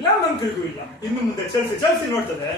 ಇಲ್ಲ ನಮ್ ಕೈಗೂ ಇಲ್ಲ. ಇನ್ನು ಮುಂದೆ ಚಲಿಸಿ ಚಲಿಸಿ ನೋಡ್ತದೆ.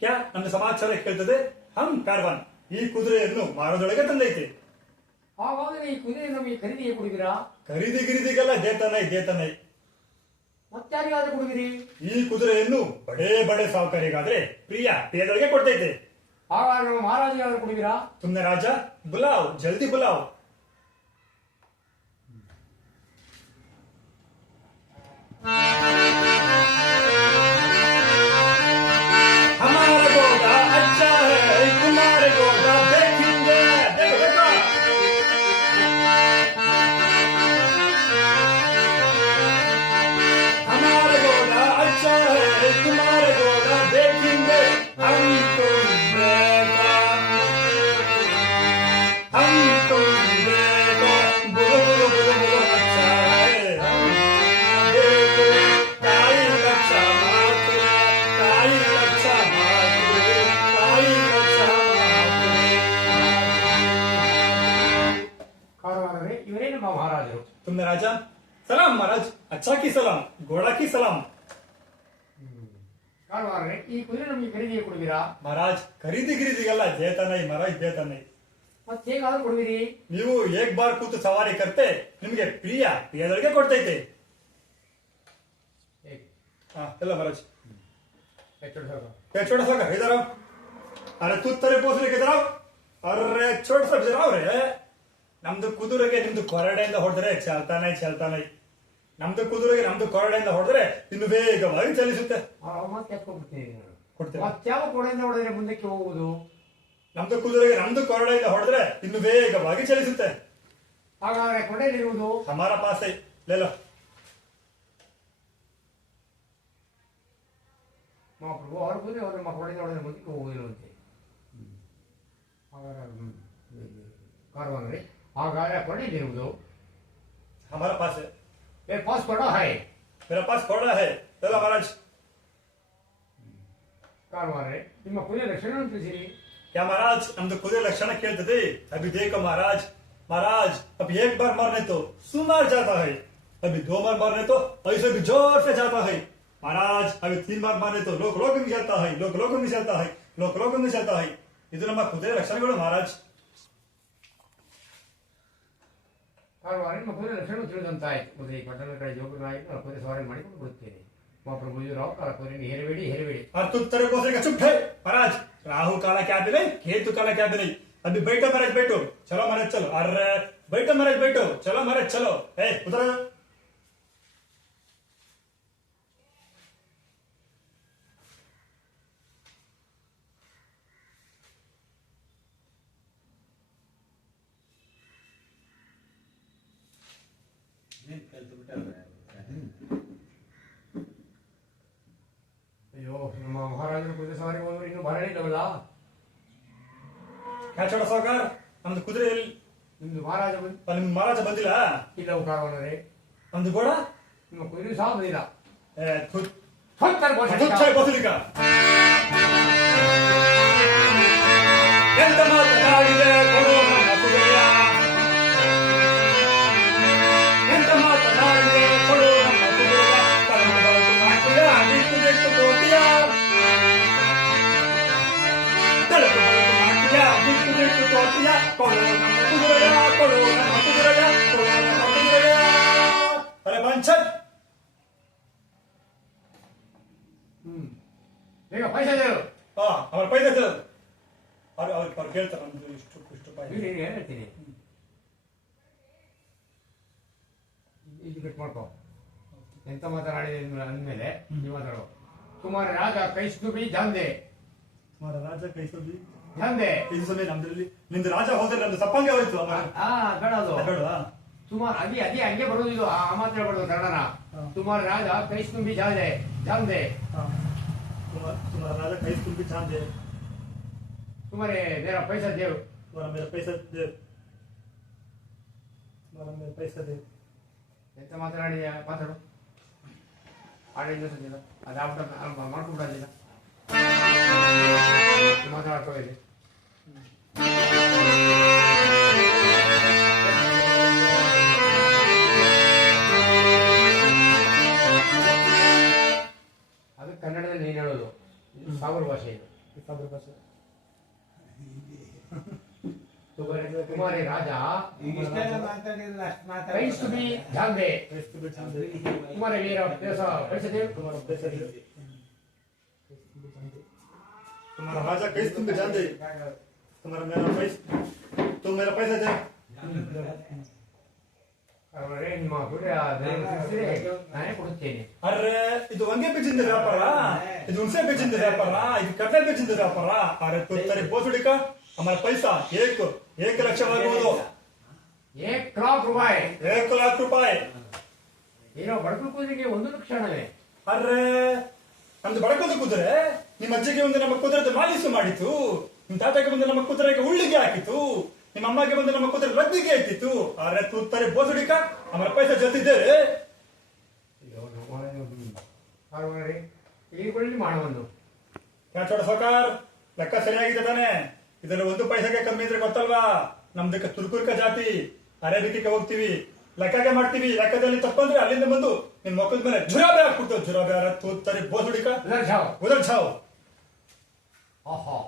ಕ್ಯಾ ನಮ್ಮ ಸಮಾಚಾರ ಕೇಳ್ತದೆ. ಹಮ್ ಕಾರ್ವಾನ್ ಈ ಕುದುರೆಯನ್ನು ಮಾರೋದೊಳಗೆ ತಂದೈತೆ. ಹಾಗಾದ್ರೆ ಈ ಕುದುರೆ ನಮಗೆ ಖರೀದಿಗೆ ಕೊಡುವಿರಾ? ಖರೀದಿ ಗಿರಿದಿಗೆಲ್ಲ ದೇತನೈ. ಮತ್ತಾರಿಗಾದ್ರೆ ಕೊಡುವಿರಿ? ಈ ಕುದುರೆಯನ್ನು ಬಡೇ ಬಡೆ ಸಾಹುಕಾರಿಗಾದ್ರೆ ಪ್ರಿಯ ಪೇದೊಳಗೆ ಕೊಡ್ತೈತೆ. ಹಾಗಾದ್ರೆ ನಮ್ಮ ಮಹಾರಾಜಿಗಾದ್ರೆ ಕೊಡುವಿರಾ? ತುಮ್ನೆ ರಾಜ ಬುಲಾವ್, ಜಲ್ದಿ ಬುಲಾವ್. महाराजರು. तुमने राजा सलाम महाराज, अच्छा की सलाम, घोड़ा की सलाम. ಈ ಕುದುರೆ ನಮಗೆ ಖರೀದಿಗೆ ಕೊಡುವಿರಾ? ಮಹಾರಾಜ್ ಖರೀದಿ ಗಿರಿದಿಗೆಲ್ಲ ದೇತನೈ ಮಹಾರಾಜ್ ದೇತನೈ. ಮತ್ತೆ ಹೇಗಾದ್ರೂ ಕೊಡುವಿರಿ? ನೀವು ಏಕ್ ಬಾರ್ ಕೂತು ಸವಾರಿ ಕರ್ತೆ ನಿಮಗೆ ಪ್ರಿಯ ಪೇದೊಳಗೆ ಕೊಡ್ತೈತೆ. ಎಲ್ಲ ಮಹಾರಾಜ್ छोटा सा घर इधर आओ. अरे तू तेरे पोसले किधर आओ. अरे छोटा सा इधर आओ रे. ನಮ್ದು ಕುದುರೆಗೆ ನಿಮ್ದು ಕೊರಡೆಯಿಂದ ಹೊಡೆದ್ರೆ ಚಾಲ್ತಾನೆ. ನಮ್ದು ಕುದುರೆಗೆ ನಮ್ದು ಕೊರಡೆಯಿಂದ ಹೊಡೆದ್ರೆ ಇನ್ನು ವೇಗವಾಗಿ ಚಲಿಸುತ್ತೆ. ಯಾವ ಕೊರಡೆಯಿಂದ ಹೊಡೆದ್ರೆ ಮುಂದಕ್ಕೆ ಹೋಗುವುದು? ನಮ್ದು ಕುದುರೆಗೆ ನಮ್ದು ಕೊರಡೆಯಿಂದ ಹೊಡೆದ್ರೆ ಇನ್ನು ವೇಗವಾಗಿ ಚಲಿಸುತ್ತೆ. ಹಾಗಾದ್ರೆ ಕೊರಡೆಯಲ್ಲಿರುವುದು ಹಮಾರ ಪಾಸ್ ಹೈ, ಲೇ ಲೋ. ಮಹಾಪ್ರಭು ಅವ್ರ ಕುದುರೆ ಅವರು ಕೊರಡೆಯಿಂದ ಹೊಡೆದ್ರೆ ಮುಂದಕ್ಕೆ ಹೋಗುವುದಿಲ್ಲಂತೆ. ಕಾರವಾನ್ರಿ ಹಾಗಾದ್ರೆ ಕೊರಡೆಯಲ್ಲಿರುವುದು हमारा पास है. मेरे पास कोड़ा है. मेरा पास कोड़ा है. चलो महाराज. कारवारे ನಿಮ್ಮ ಕುದುರೆ ಲಕ್ಷಣ ತಿಳಿಸಿರಿ. क्या महाराज नಮ್ದು ಕುದುರೆ लक्षण ಕೇಳ್ತದೆ. अभी देखो महाराज, महाराज अब एक बार मारने तो सुमार जाता है, अभी दो बार मारने तो ऐसे भी जोर से जाता है. महाराज अभी तीन बार मारने तो लोग में जाता है, लोग में जाता है, लोग में जाता है. ಇದು ನಮ್ಮ ಕುದುರೆ ಲಕ್ಷಣಗಳು महाराज. ಕಾರವಾರ ನಿಮ್ಮ ಕುದುರೆ ಲಕ್ಷಣ ತಿಳಿದಂತಾಯ್ತು. ಕುದುರೆ ಪಟ್ಟಣದ ಕಡೆ ಜೋಗುರು ಆಯಿತು. ನಾನು ಕುದುರೆ ಸವಾರಿ ಮಾಡಿಕೊಂಡು ಬರುತ್ತೇನೆ. प्रभु जी राव काला कोरे हेरवेड़ी हेरवेड़ी और तू तेरे को का चुप है महाराज। राहु काला क्या भी नहीं, केतु काला क्या भी नहीं। अभी बैठो महाराज बैठो, चलो महाराज चलो। अरे बैठो महाराज बैठो, चलो महाराज चलो। ए उधर आओ। ಅಯ್ಯೋ ನಮ್ಮ ಮಹಾರಾಜರು ಕುದುರೆ ಸವಾರಿ ಹೋದ್ರು ಇನ್ನು ಬರಲಿಲ್ಲವಲ್ಲ. क्या छोड़ा सावकार ನಮ್ದು ಕುದುರೆ ಎಲ್ಲಿ? ನಿಮ್ದು ಮಹಾರಾಜ ನಿಮ್ಮ ಮಹಾರಾಜ ಬಂದಿಲ್ಲ? ಇಲ್ಲವು ಕಾರವಾರರೇ. ನಮ್ದು ಗೋಡ ನಿಮ್ಮ ಕುದುರೆ ಸಹ ಬಂದಿಲ್ಲ. ಎಂತ ಮಾತನಾಡಿದೆ ಕೊಡು ನನ್ನ ಕುದುರೆಯ, ಎಂತ ಮಾತನಾಡಿದೆ ಕೊಡು ನನ್ನ ಕುದುರೆಯ, ಕರೆದು ಬಳಕು ಮಾಡ್ತೀಯ ಬಿಟ್ಟು ಬಿಟ್ಟು ತೋಟಿಯ, ಬೆಳಕು ಬಳಕು ಮಾಡ್ತೀಯ ಬಿಟ್ಟು ಬಿಟ್ಟು ತೋಟಿಯ, ಕೊಡು ನನ್ನ ಕುದುರೆಯ ಕೊಡು ನನ್ನ ಕುದುರೆಯ ಕೊಡು ನನ್ನ ಕುದುರೆಯ. ಅರೆ ಬಂಚನ್ ಬೇಗ ಪೈಸೆ ದೇವರು. ಅವ್ರ ಪೈಸೆ ಅವ್ರು ಕೇಳ್ತಾರೆ ನಮ್ದು ಇಷ್ಟು ಇಷ್ಟು ಪೈಸೆ ಹೇಳ್ತೀನಿ. ಇದು ಕಟ್ ಮಾಡ್ಕೋ. ಎಂತ ಮಾತನಾಡಿದೆ ಅಂದ್ಮೇಲೆ ನೀವು ಮಾತಾಡೋ. ಕುಮಾರ ರಾಜ ಕೈಸ್ತುಬಿ ದಂಧೆ ಹಮಾರ ರಾಜ ಕೈಸೋದಿ ದಂಧೆ ಇದು ಸಮಯ ನಮ್ದ್ರಲ್ಲಿ ನಿಮ್ದು ರಾಜ ಹೋದ್ರೆ ನಮ್ದು ಸಪ್ಪಂಗೆ ಹೋಯ್ತು. ಬೇಡದು ಬೇಡವಾ? ಸುಮಾರು ಅದೇ ಅದೇ ಹಂಗೆ ಬರೋದಿಲ್ಲ. ಆ ಮಾತು ಹೇಳ್ಬಾರ್ದು ಕನ್ನಡನ. ತುಮಾರ ರಾಜ ಕೈಸ್ತುಂಬಿ ದಂಧೆ ದಂಧೆ तुम्हारा राजा कहीं तुम भी जान दे, तुम्हारे मेरा पैसा दे, तुम्हारा मेरा पैसा दे, तुम्हारा मेरा पैसा दे. ಎಂತ ಮಾತನಾಡಿದ್ಯಾ ಮಾತಾಡು. ಆಡಿದ ಸದ್ಯದ ಅದು ಆಫ್ಟರ್ ಮಾಡ್ಕೊಂಡ್ಬಿಡೋದಿಲ್ಲ ಮಾತಾಡ್ಕೊಳ್ಳಿ. ಅದು ಕನ್ನಡದಲ್ಲಿ ನೀನು ಹೇಳೋದು. ಇದು ಸಾಗರ ಭಾಷೆ. ಇದು साबर भाषा तुम्हारे राजा कईस्तुबी ದಂಧೆ तुम्हारे वीर पैसे दे, तुम्हारा पैसा दे, तुम्हारा राजा कहीं तुम भी जान दे, तुम्हारा मेरा पैसा, तुम मेरा पैसा दे. ಅವರೇ ನಿಮ್ಮ ಗುಡಿ ನಾನೇ ಕೊಡುತ್ತೇನೆ. ಅರೆ ಇದು ಒಂದೇ ಬೇಜಿಂದ ವ್ಯಾಪಾರ, ಇದು ಹುಣಸೆ ಬೇಜಿಂದ ವ್ಯಾಪಾರ, ಇದು ಕಡಲೆ ಬೇಜಿಂದ ವ್ಯಾಪಾರ. ಅರೆ ತೋರಿ ಬೋಸುಡಿಕ हमारा पैसा एक ಲಕ್ಷವಾಗುವುದು. 1,00,000 ರೂಪಾಯಿ. 1,00,000 ರೂಪಾಯಿ. ಏನೋ ಬಡಕಲು ಕೂದಲಿಗೆ 1 ಲಕ್ಷಣವೇ. ಅರೆ ನಮ್ದು ಬಡಕೋದು ಕುದುರೆ ನಿಮ್ಮ ಅಜ್ಜಿಗೆ ಒಂದು ನಮ್ಮ ಕುದುರೆ ಮಾಲಿಸು ಮಾಡಿತು, ನಿಮ್ಮ ತಾತಕ್ಕೆ ಬಂದು ನಮ್ಮ ಕುದುರೆಗೆ ಉಳ್ಳಿಗೆ ಹಾಕಿತು, ನಿಮ್ಮ ಅಮ್ಮಗೆ ಬಂದು ನಮ್ಮ ಕುದುರೆ ರದ್ದಿಗೆ ಇಟ್ಟಿತ್ತು. ಅರೆ ತೂತ್ತಾರೆ ಬೋಸುಡಿಕ ಹಮಾರ ಪೈಸಾ ಜೊತಿದ್ದೆ. ಈಗೊಳ್ಳಿ ಮಾಡಬಹುದು. ಯಾಚೋಡ ಸೌಕಾರ್ ಲೆಕ್ಕ ಸರಿಯಾಗಿದೆ ತಾನೆ? ಇದರಲ್ಲಿ 1 ಪೈಸೆಗೆ ಕಮ್ಮಿ ಇದ್ರೆ ಗೊತ್ತಲ್ವಾ? ನಮ್ದಕ್ಕೆ ತುರ್ಕುರ್ಕ ಜಾತಿ ಅರೇಬಿಕಿಗೆ ಹೋಗ್ತೀವಿ, ಲೆಕ್ಕಗೆ ಮಾಡ್ತೀವಿ. ಲೆಕ್ಕದಲ್ಲಿ ತಪ್ಪಂದ್ರೆ ಅಲ್ಲಿಂದ ಬಂದು ನಿನ್ ಮಕ್ಕಳ ಮೇಲೆ ಜುರಾಬೆ ಹಾಕ್ಬಿಡ್ತು. ಜುರಾಬೆ ತೂತ್ತಾರೆ ಬೋಸುಡಿಕ ಉದರ್ ಛಾವ್. ಉದರ್ ಛಾವ್. ಆಹಾ